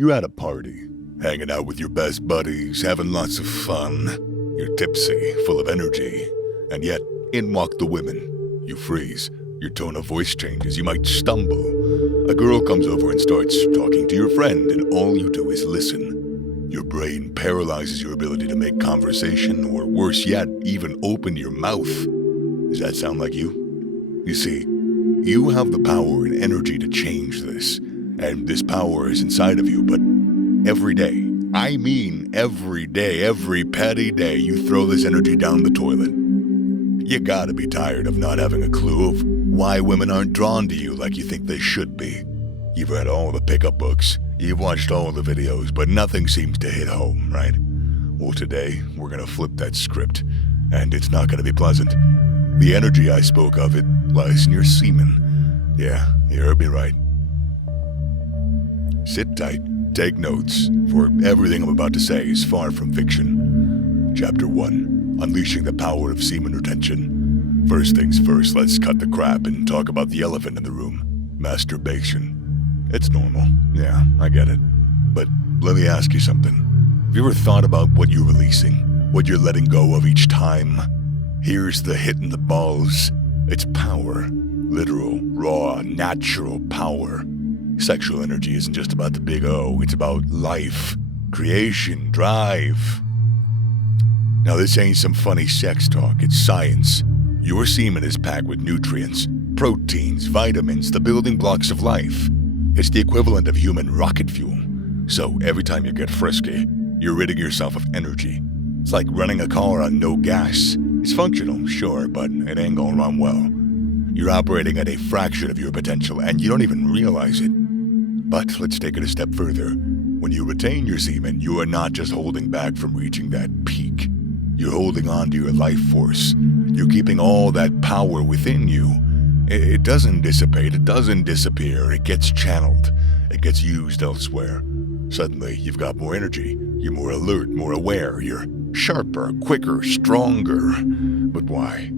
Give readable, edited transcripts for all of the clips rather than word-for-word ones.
You're at a party, hanging out with your best buddies, having lots of fun. You're tipsy, full of energy, and yet, in walk the women. You freeze. Your tone of voice changes. You might stumble. A girl comes over and starts talking to your friend, and all you do is listen. Your brain paralyzes your ability to make conversation, or worse yet, even open your mouth. Does that sound like you? You see, you have the power and energy to change this, and this power is inside of you, but every day, I mean every day, every petty day, you throw this energy down the toilet. You gotta be tired of not having a clue of why women aren't drawn to you like you think they should be. You've read all the pickup books, you've watched all the videos, but nothing seems to hit home, right? Well, today, we're gonna flip that script, and it's not gonna be pleasant. The energy I spoke of, it lies in your semen. Yeah, you heard me right. Sit tight, take notes, for everything I'm about to say is far from fiction. Chapter 1, Unleashing the Power of Semen Retention. First things first, let's cut the crap and talk about the elephant in the room. Masturbation. It's normal, yeah, I get it. But let me ask you something. Have you ever thought about what you're releasing? What you're letting go of each time? Here's the hit in the balls. It's power. Literal, raw, natural power. Sexual energy isn't just about the big O, it's about life, creation, drive. Now this ain't some funny sex talk, it's science. Your semen is packed with nutrients, proteins, vitamins, the building blocks of life. It's the equivalent of human rocket fuel. So every time you get frisky, you're ridding yourself of energy. It's like running a car on no gas. It's functional, sure, but it ain't gonna run well. You're operating at a fraction of your potential, and you don't even realize it. But let's take it a step further. When you retain your semen, you are not just holding back from reaching that peak. You're holding on to your life force. You're keeping all that power within you. It doesn't dissipate, it doesn't disappear, it gets channeled. It gets used elsewhere. Suddenly, you've got more energy. You're more alert, more aware. You're sharper, quicker, stronger. But why?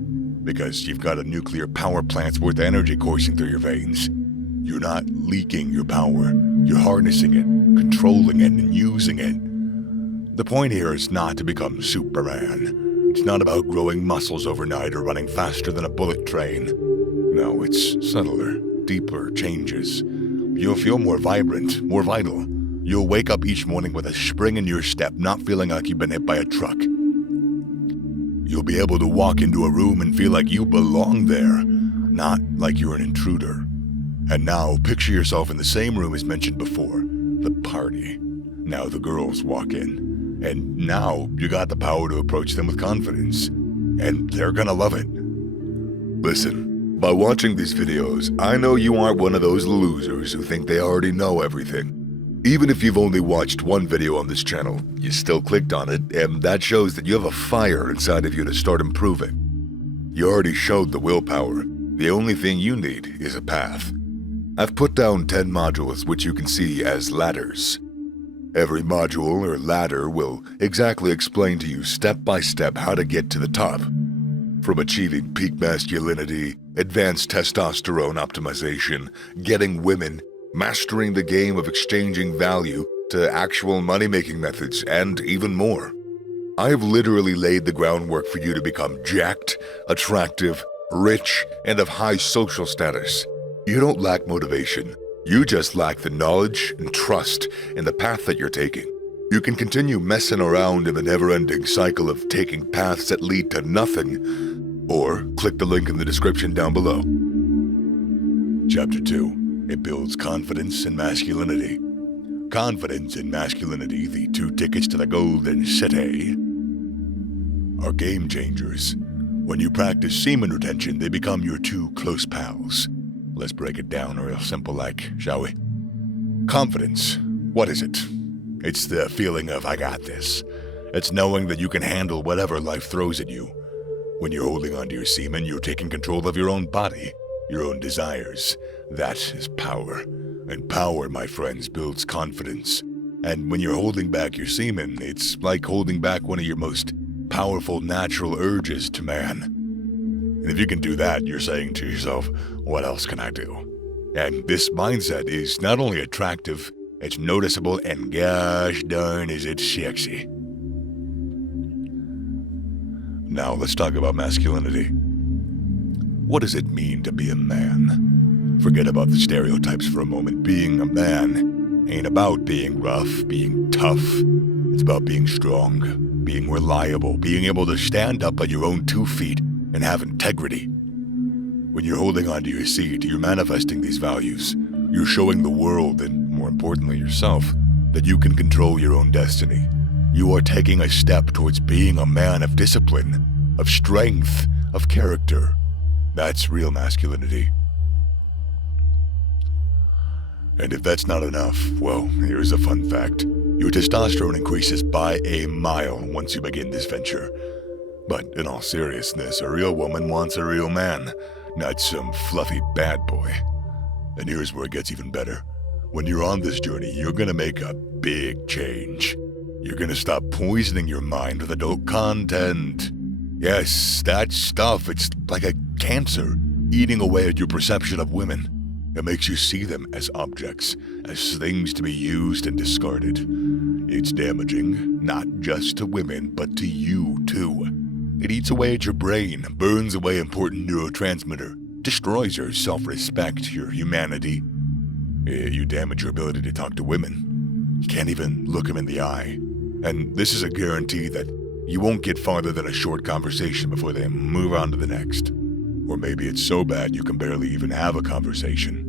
Because you've got a nuclear power plant's worth of energy coursing through your veins. You're not leaking your power. You're harnessing it, controlling it, and using it. The point here is not to become Superman. It's not about growing muscles overnight or running faster than a bullet train. No, it's subtler, deeper changes. You'll feel more vibrant, more vital. You'll wake up each morning with a spring in your step, not feeling like you've been hit by a truck. You'll be able to walk into a room and feel like you belong there, not like you're an intruder. And now, picture yourself in the same room as mentioned before, the party. Now the girls walk in, and now you got the power to approach them with confidence, and they're gonna love it. Listen, by watching these videos, I know you aren't one of those losers who think they already know everything. Even if you've only watched one video on this channel, you still clicked on it, and that shows that you have a fire inside of you to start improving. You already showed the willpower. The only thing you need is a path. I've put down 10 modules which you can see as ladders. Every module or ladder will exactly explain to you step by step how to get to the top. From achieving peak masculinity, advanced testosterone optimization, getting women, mastering the game of exchanging value, to actual money-making methods, and even more. I've literally laid the groundwork for you to become jacked, attractive, rich, and of high social status. You don't lack motivation. You just lack the knowledge and trust in the path that you're taking. You can continue messing around in the never-ending cycle of taking paths that lead to nothing, or click the link in the description down below. Chapter 2. It builds confidence and masculinity. Confidence and masculinity, the two tickets to the golden city, are game changers. When you practice semen retention, they become your two close pals. Let's break it down real simple like, shall we? Confidence. What is it? It's the feeling of, I got this. It's knowing that you can handle whatever life throws at you. When you're holding onto your semen, you're taking control of your own body, your own desires. That is power. And power, my friends, builds confidence. And when you're holding back your semen, it's like holding back one of your most powerful natural urges to man. And if you can do that, you're saying to yourself, what else can I do? And this mindset is not only attractive, It's noticeable, and gosh darn is it sexy. Now let's talk about masculinity. What does it mean to be a man? Forget about the stereotypes for a moment. Being a man ain't about being rough, being tough. It's about being strong, being reliable, being able to stand up on your own 2 feet and have integrity. When you're holding on to your seat, you're manifesting these values. You're showing the world, and more importantly yourself, that you can control your own destiny. You are taking a step towards being a man of discipline, of strength, of character. That's real masculinity. And if that's not enough, well, here's a fun fact. Your testosterone increases by a mile once you begin this venture. But in all seriousness, a real woman wants a real man, not some fluffy bad boy. And here's where it gets even better. When you're on this journey, you're gonna make a big change. You're gonna stop poisoning your mind with adult content. Yes, that stuff, it's like a cancer eating away at your perception of women. It makes you see them as objects, as things to be used and discarded. It's damaging, not just to women, but to you too. It eats away at your brain, burns away important neurotransmitter, destroys your self-respect, your humanity. You damage your ability to talk to women. You can't even look them in the eye. And this is a guarantee that you won't get farther than a short conversation before they move on to the next. Or maybe it's so bad you can barely even have a conversation.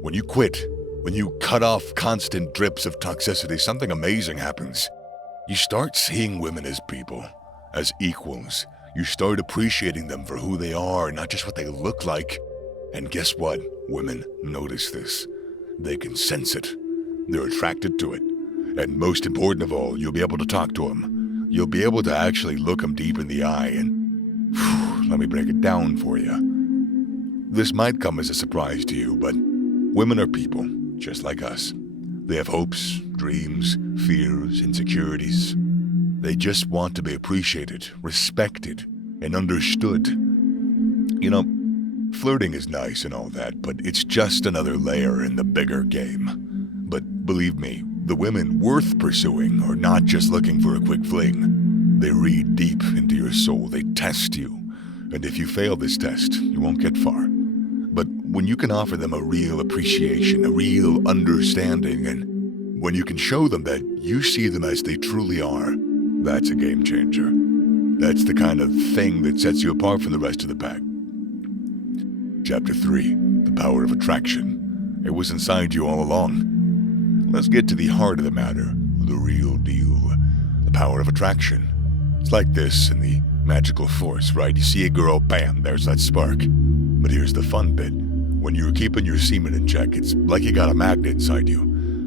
When you quit, when you cut off constant drips of toxicity, something amazing happens. You start seeing women as people, as equals. You start appreciating them for who they are, not just what they look like. And guess what? Women notice this. They can sense it. They're attracted to it. And most important of all, you'll be able to talk to them. You'll be able to actually look them deep in the eye and, let me break it down for you. This might come as a surprise to you, but women are people, just like us. They have hopes, dreams, fears, insecurities. They just want to be appreciated, respected, and understood. You know, flirting is nice and all that, but it's just another layer in the bigger game. But believe me, the women worth pursuing are not just looking for a quick fling. They read deep into your soul, they test you. And if you fail this test, you won't get far. But when you can offer them a real appreciation, a real understanding, and when you can show them that you see them as they truly are, that's a game changer. That's the kind of thing that sets you apart from the rest of the pack. Chapter 3, The Power of Attraction. It was inside you all along. Let's get to the heart of the matter, the real deal. The power of attraction. It's like this in the magical force, right? You see a girl, bam, there's that spark. But here's the fun bit. When you're keeping your semen in check, it's like you got a magnet inside you.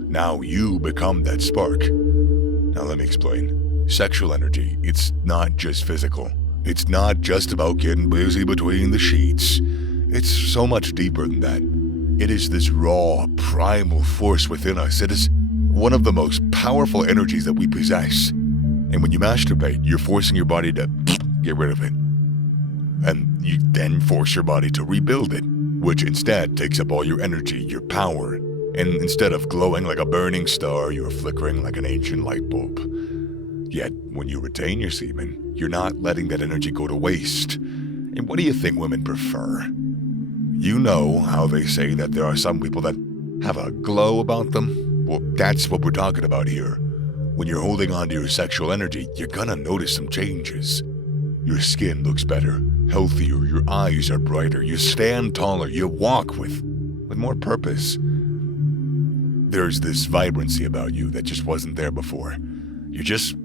Now you become that spark. Now let me explain. Sexual energy, it's not just physical. It's not just about getting busy between the sheets. It's so much deeper than that. It is this raw, primal force within us. It is one of the most powerful energies that we possess. And when you masturbate, you're forcing your body to get rid of it. And you then force your body to rebuild it, which instead takes up all your energy, your power. And instead of glowing like a burning star, you're flickering like an ancient light bulb. Yet, when you retain your semen, you're not letting that energy go to waste. And what do you think women prefer? You know how they say that there are some people that have a glow about them? Well, that's what we're talking about here. When you're holding on to your sexual energy, you're gonna notice some changes. Your skin looks better, healthier, your eyes are brighter, you stand taller, you walk with more purpose. There's this vibrancy about you that just wasn't there before. You're just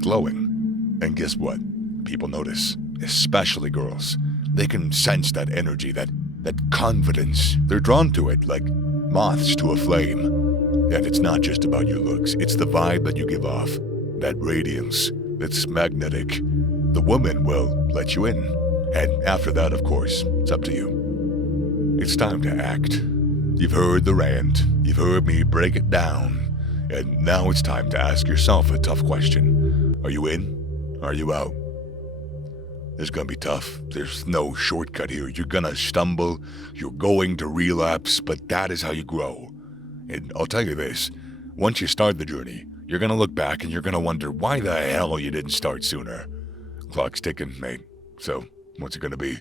glowing. And guess what? People notice, especially girls. They can sense that energy, that confidence. They're drawn to it like moths to a flame. And it's not just about your looks, it's the vibe that you give off, that radiance, that's magnetic. The woman will let you in. And after that, of course, it's up to you. It's time to act. You've heard the rant, you've heard me break it down, and now it's time to ask yourself a tough question. Are you in? Are you out? It's gonna be tough. There's no shortcut here. You're gonna stumble, you're going to relapse, but that is how you grow. And I'll tell you this, once you start the journey, you're gonna look back and you're gonna wonder why the hell you didn't start sooner. Clock's ticking, mate. So, what's it gonna be?